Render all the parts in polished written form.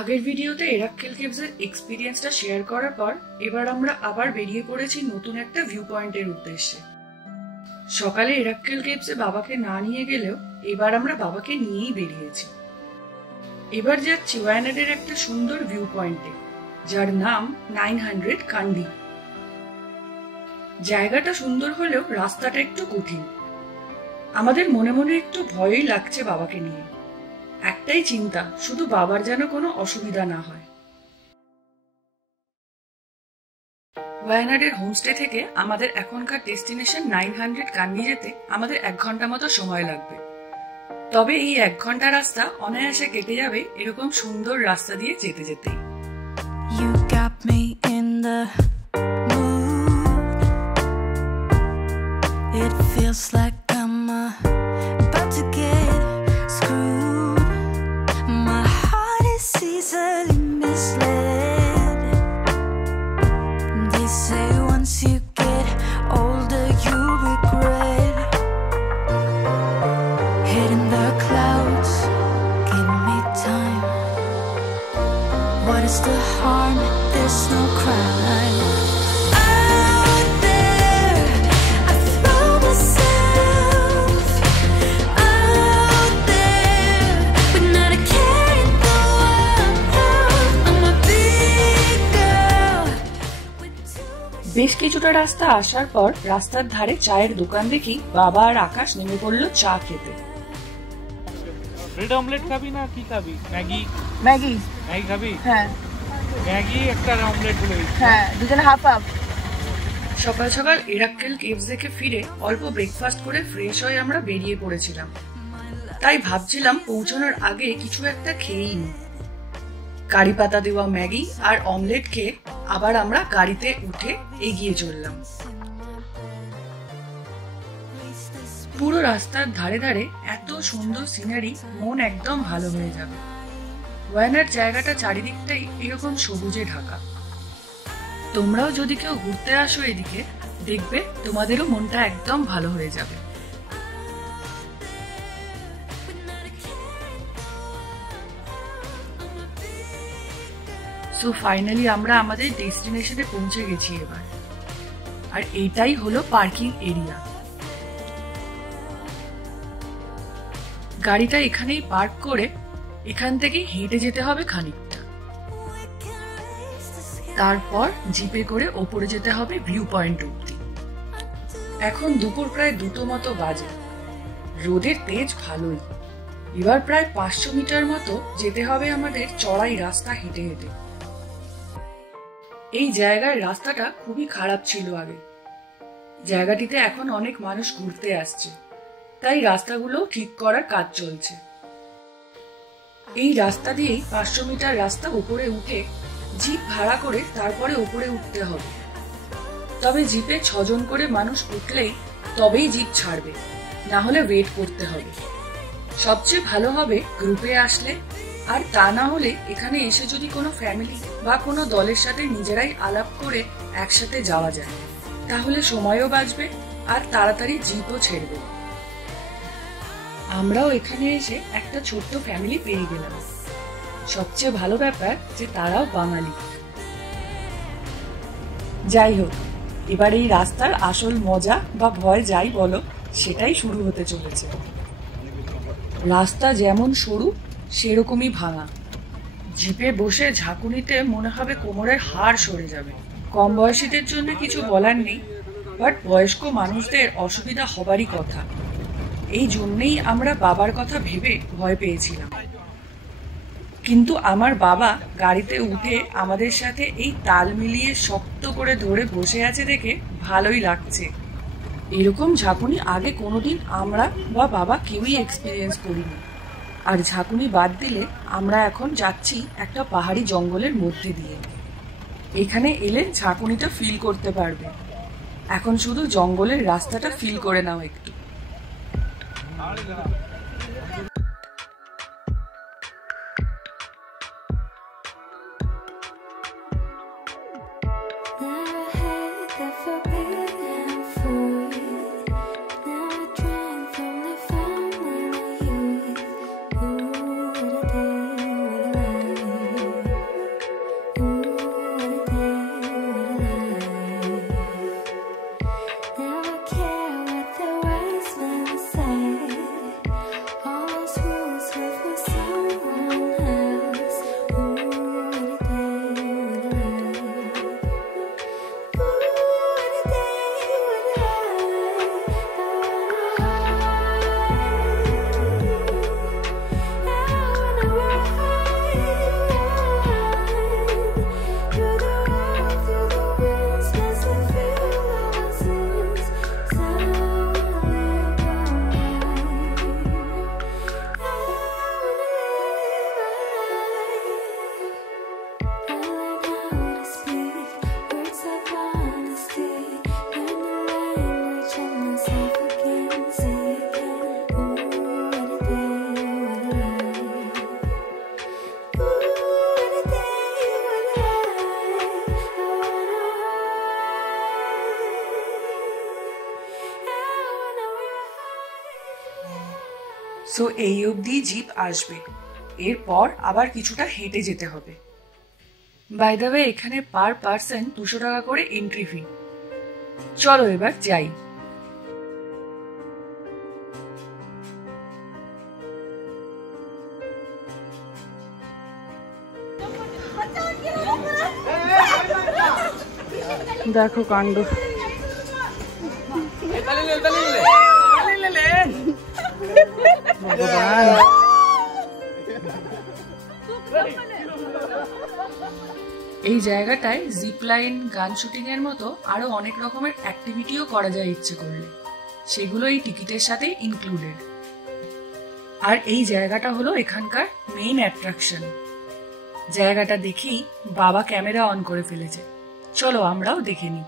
আগের ভিডিওতে এরাক্কেল কেভসের এক্সপেরিয়েন্সটা শেয়ার করার পর এবার আমরা আবার বেরিয়ে পড়েছি নতুন একটা ভিউ পয়েন্টের উদ্দেশ্যে। সকালে এরাক্কেল কেভসে বাবাকে না নিয়ে গেলেও এবার আমরা বাবাকে নিয়েই বেরিয়েছি। এবার যাচ্ছি ওয়ায়ানাডের একটা সুন্দর ভিউ পয়েন্টে, যার নাম 900 কান্ডি। জায়গাটা সুন্দর হলেও রাস্তাটা একটু কঠিন। আমাদের মনে মনে একটু ভয়ই লাগছে বাবাকে নিয়ে। একটাই চিন্তা, শুধু বাবার যেন কোনো অসুবিধা না হয়। ওয়ায়ানাডের হোমস্টে থেকে আমাদের এখনকার ডেস্টিনেশন 900 কান্ডি যেতে আমাদের 1 ঘন্টা মতো সময় লাগবে। তবে এই 1 ঘন্টা রাস্তা অনায়াসে কেটে যাবে এরকম সুন্দর রাস্তা দিয়ে যেতে যেতেই। You got me in the mood. It feels like I'm about to get screwed. My heart is easily misled. They say once you get older you regret. Head in the clouds, give me time. What is the harm? There's no crime. Out there, I throw myself out there, but not a care in the world. I'm a big girl with too বেশ কিছুটা রাস্তা আসার পর রাস্তার ধারে চায়ের দোকান দেখি বাবা আর আকাশ নেমে পড়লো চা খেতে। ব্রেড অমলেট খাবি না কি খাবি? Maggi Maggi. ম্যাগি খাবি? হ্যাঁ ম্যাগি একটা অমলেট বলে দিচ্ছি। হ্যাঁ, দুজনে হাফ হাফ। সকাল সকাল এরাক্কেল কেভস দেখে ফিরে অল্প ব্রেকফাস্ট করে ফ্রেশ হয়ে আমরা বেরিয়ে পড়েছিলাম। তাই ভাবছিলাম পৌঁছানোর আগে কিছু একটা খেয়েই নিই। কারি পাতা দেওয়া ম্যাগি আর অমলেট খেয়ে আবার আমরা গাড়িতে উঠে এগিয়ে চললাম। পুরো রাস্তার ধারে ধারে এত সুন্দর সিনারি, মন একদম ভালো হয়ে যাবে। ওয়ায়ানাড জায়গাটা চারিদিকটাই এরকম সবুজে ঢাকা। তোমরাও যদি কেউ ঘুরতে আসো এদিকে, দেখবে তোমাদেরও মনটা একদম ভালো হয়ে যাবে। সো ফাইনালি আমরা আমাদের ডেস্টিনেশনে পৌঁছে গেছি এবার। আর এইটাই হলো পার্কিং এরিয়া। গাড়িটা এখানেই পার্ক করে এখান থেকে হেঁটে যেতে হবে খানিকটা। তারপর জিপে করে ওপরে যেতে হবে ভিউ পয়েন্ট অব্দি। এখন দুপুর প্রায় 2টো মতো বাজে। রোদের তেজ ভালোই। এবার প্রায় 500 মিটার মতো যেতে হবে আমাদের চড়াই রাস্তা হেঁটে হেঁটে। এই জায়গার রাস্তাটা খুবই খারাপ ছিল আগে। জায়গাটিতে এখন অনেক মানুষ ঘুরতে আসছে, তাই রাস্তাগুলো ঠিক করার কাজ চলছে। এই রাস্তা দিয়েই 500 মিটার রাস্তা উপরে উঠে জিপ ভাড়া করে তারপরে উপরে উঠতে হবে। তবে জিপে 6 জন করে মানুষ উঠলেই তবেই জিপ ছাড়বে, না হলে ওয়েট করতে হবে। সবচেয়ে ভালো হবে গ্রুপে আসলে, আর তা না হলে এখানে এসে যদি কোনো ফ্যামিলি বা কোনো দলের সাথে নিজেরাই আলাপ করে একসাথে যাওয়া যায়, তাহলে সময়ও বাঁচবে আর তাড়াতাড়ি জিপও ছেড়বে। আমরাও এখানে এসে একটা ছোট্ট ফ্যামিলি পেয়ে গেলাম। সবচেয়ে ভালো ব্যাপার যে তারাও বাঙালি। যাই হোক, এবার এই রাস্তার আসল মজা বা ভয় যাই বলো, সেটাই শুরু হতে চলেছে। রাস্তা যেমন সরু সেরকমই ভাঙা। জিপে বসে ঝাঁকুনিতে মনে হবে কোমরের হাড় সরে যাবে। কম বয়সীদের জন্য কিছু বলার নেই, বাট বয়স্ক মানুষদের অসুবিধা হবারই কথা। এই জন্যেই আমরা বাবার কথা ভেবে ভয় পেয়েছিলাম। কিন্তু আমার বাবা গাড়িতে উঠে আমাদের সাথে এই তাল মিলিয়ে শক্ত করে ধরে বসে আছে দেখে ভালোই লাগছে। এরকম ঝাঁকুনি আগে কোনোদিন আমরা বা বাবা কেউই এক্সপিরিয়েন্স করিনি। আর ঝাঁকুনি বাদ দিলে আমরা এখন যাচ্ছি একটা পাহাড়ি জঙ্গলের মধ্যে দিয়ে। এখানে এলে ঝাঁকুনিটা ফিল করতে পারবে। এখন শুধু জঙ্গলের রাস্তাটা ফিল করে নাও একটু। Never সো এই অবধি জিপ আসবে, এরপর আবার কিছুটা হেঁটে যেতে হবে। বাই দ্য ওয়ে, এখানে পার পার্সন 200 টাকা করে এন্ট্রি ফি। চলো এবার যাই। দেখো কাণ্ড। এই জায়গাটায় জিপ লাইন, গান শুটিং এর মতো আরো অনেক রকমের অ্যাক্টিভিটিও করা যায় ইচ্ছে করলে, সেগুলো এই টিকিটের সাথে ইনক্লুডেড। আর এই জায়গাটা হলো এখানকার মেইন অ্যাট্রাকশন। জায়গাটা দেখেই বাবা ক্যামেরা অন করে ফেলেছে, চলো আমরাও দেখে নিই।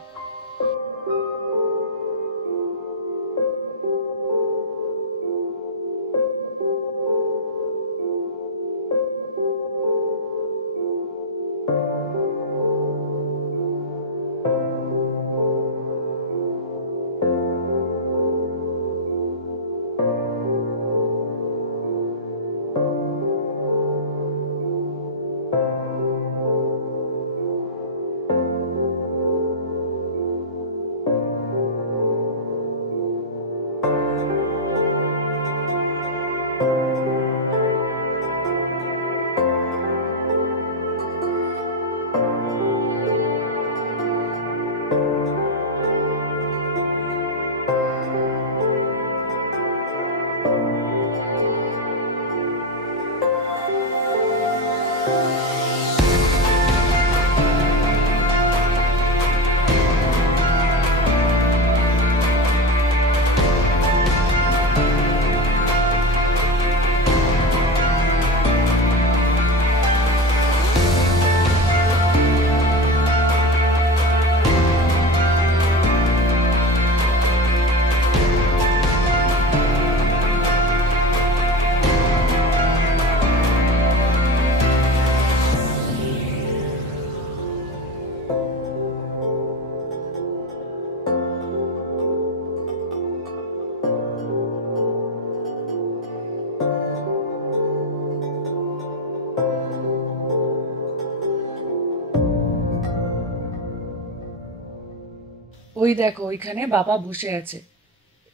ওই দেখো, ওইখানে বাবা বসে আছে।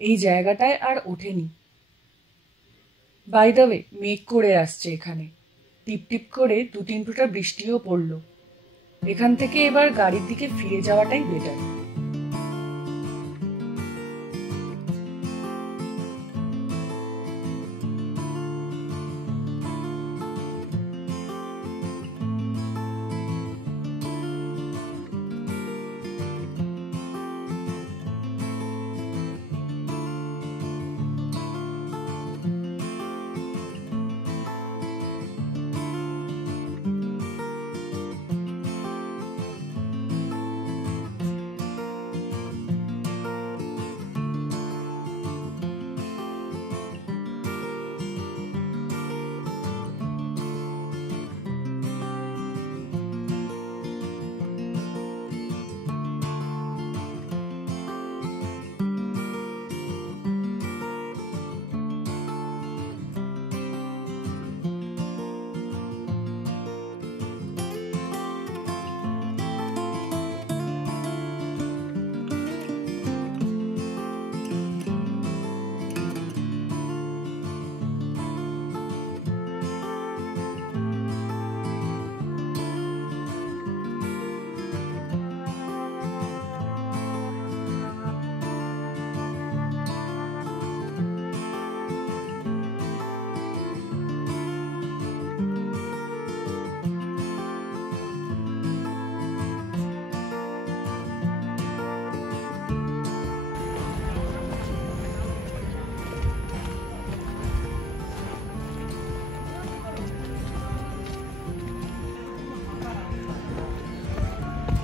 এই জায়গাটায় আর ওঠেনি। বাই দ্য ওয়ে, মেঘ করে আসছে এখানে, টিপ টিপ করে 2-3 ফোঁটা বৃষ্টিও পড়লো। এখান থেকে এবার গাড়ির দিকে ফিরে যাওয়াটাই বেটার।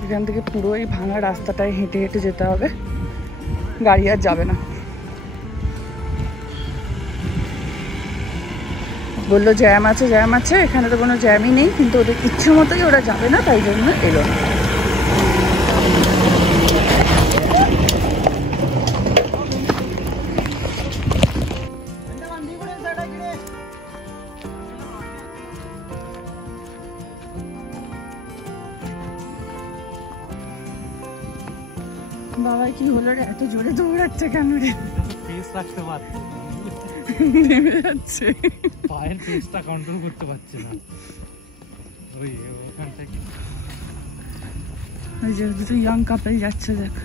এখান থেকে পুরো এই ভাঙা রাস্তাটায় হেঁটে হেঁটে যেতে হবে, গাড়ি আর যাবে না। বললো জ্যাম আছে, জ্যাম আছে। এখানে তো কোনো জ্যামই নেই, কিন্তু ওদের ইচ্ছে মতোই ওরা যাবে না, তাই জন্য এলো না। বাবা কি হলো রে, এত জোরে দৌড়াচ্ছে কেন রে? পেস রাখতে পারছে না, নেমে যাচ্ছে, পায়ের পেসটা কন্ট্রোল করতে পারছে না। ওই ওখান থেকে ওই যে দুটো ইয়াং কাপল যাচ্ছে দেখ,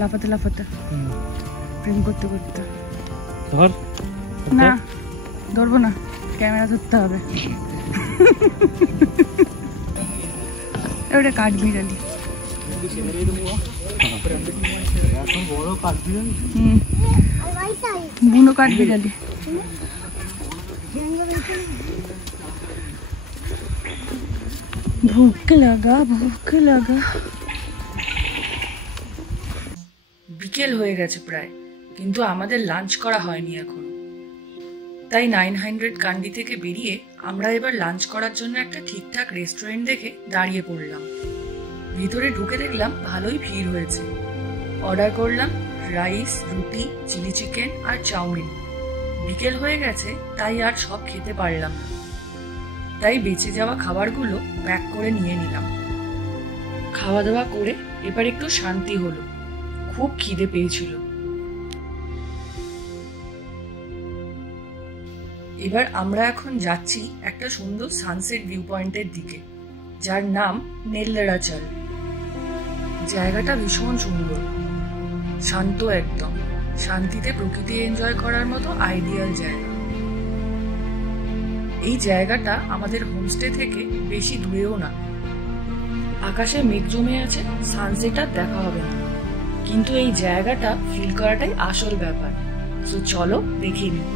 লাফাতে লাফাতে, প্রেম করতে করতে। ধর না ধরবো না, ক্যামেরা ধরতে হবে। ওটা কাঠবিড়ালি, বড় কাঠবিড়ালি, বুনো কাঠবিড়ালি। ভুক লাগা ভুক লাগা। বিকেল হয়ে গেছে প্রায়, কিন্তু আমাদের লাঞ্চ করা হয়নি এখন। তাই 900 কান্ডি থেকে বেরিয়ে আমরা এবার লাঞ্চ করার জন্য একটা ঠিকঠাক রেস্টুরেন্ট দেখে দাঁড়িয়ে পড়লাম। ভিতরে ঢুকে দেখলাম ভালোই ভিড় হয়েছে। অর্ডার করলাম রাইস, রুটি, চিলি চিকেন আর চাউমিন। বিকেল হয়ে গেছে তাই আর সব খেতে পারলাম না, তাই বেঁচে যাওয়া খাবারগুলো প্যাক করে নিয়ে নিলাম। খাওয়া দাওয়া করে এবার একটু শান্তি হলো, খুব খিদে পেয়েছিল। এবার আমরা এখন যাচ্ছি একটা সুন্দর সানসেট ভিউ পয়েন্টের দিকে, যার নাম নেল্লারাচাল। জায়গাটা ভীষণ সুন্দর, শান্ত একদম, শান্তিতে প্রকৃতি এনজয় করার মতো আইডিয়াল জায়গা। এই জায়গাটা আমাদের হোমস্টে থেকে বেশি দূরেও না। আকাশে মেঘ জমে আছে, সানসেট আর দেখা হবে না, কিন্তু এই জায়গাটা ফিল করাটাই আসল ব্যাপার। তো চলো দেখে নিই।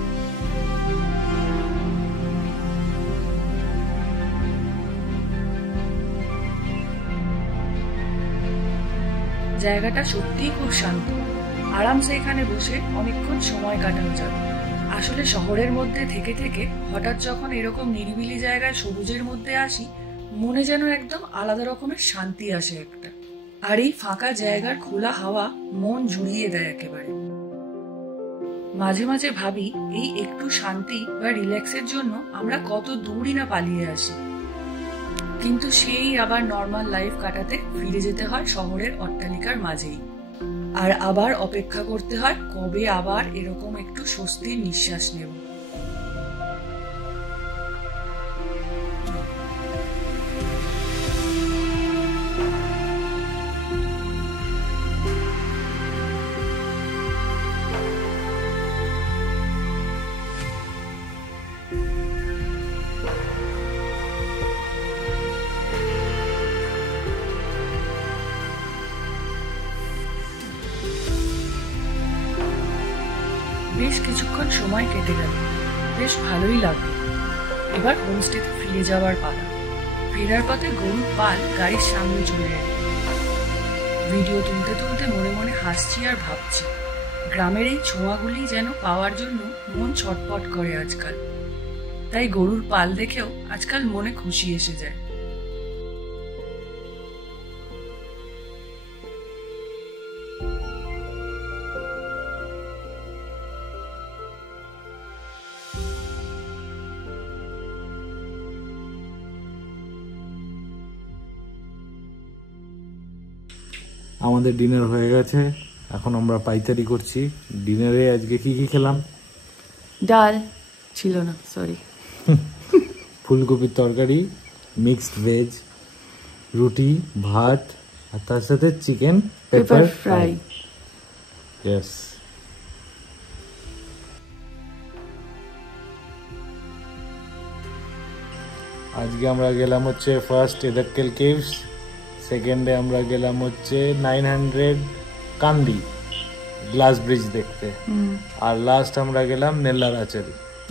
জায়গাটা সত্যিই খুব শান্ত, আরামসে এখানে বসে অনেকক্ষণ সময় কাটানো যাবে। আসলে শহরের মধ্যে থেকে থেকে হঠাৎ যখন এরকম নিরিবিলি জায়গায় সবুজের মধ্যে আসি, মনে যেন একদম আলাদা রকমের শান্তি আসে একটা। আর এই ফাঁকা জায়গার খোলা হাওয়া মন জুড়িয়ে দেয় একেবারে। মাঝে মাঝে ভাবি এই একটু শান্তি বা রিল্যাক্সের জন্য আমরা কত দূরই না পালিয়ে আসি, কিন্তু সেই আবার নর্মাল লাইফ কাটাতে ফিরে যেতে হয় শহরের অট্টালিকার মাঝেই। আর আবার অপেক্ষা করতে হয় কবে আবার এরকম একটু স্বস্তির নিঃশ্বাস নেব। বেশ কিছুক্ষণ সময় কেটে গেল, বেশ ভালোই লাগলো। এবার হোমস্টেতে ফিরে যাওয়ার পালা। ফেরার পথে গরুর পাল গাড়ির সামনে চলে এলো। ভিডিও তুলতে তুলতে মনে মনে হাসছি আর ভাবছি, গ্রামের এই ছোঁয়াগুলি যেন পাওয়ার জন্য মন ছটপট করে আজকাল। তাই গরুর পাল দেখেও আজকাল মনে খুশি এসে যায়। আমাদের ডিনার হয়ে গেছে, এখন আমরা পাইচারি করছি। ডিনারে আজকে কি কি খেলাম? ডাল ছিল না, সরি, ফুলকপির তরকারি, মিক্সড ভেজ, রুটি, ভাত, আর তার সাথে চিকেন পেপার ফ্রাই। ইয়েস। আজকে আমরা গেলাম হচ্ছে ফার্স্ট এদাক্কেল কেভস, সেকেন্ডে আমরা গেলাম হচ্ছে 900 কান্দি গ্লাস ব্রিজ দেখতে, আর লাস্ট আমরা গেলাম নেল্লারাচাল।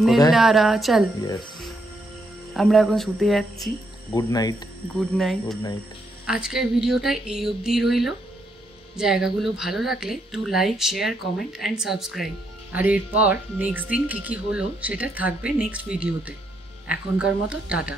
নেল্লারাচাল। ইয়েস। আমরা এখন শুতে যাচ্ছি। Good night. Good night. Good night. আজকের ভিডিওটা এই অবধি রইল। জায়গাগুলো ভালো লাগলে to like, share, comment and subscribe. আর এরপর নেক্সট দিন কি কি হলো সেটা থাকবে নেক্সট ভিডিওতে। এখনকার মতো টাটা।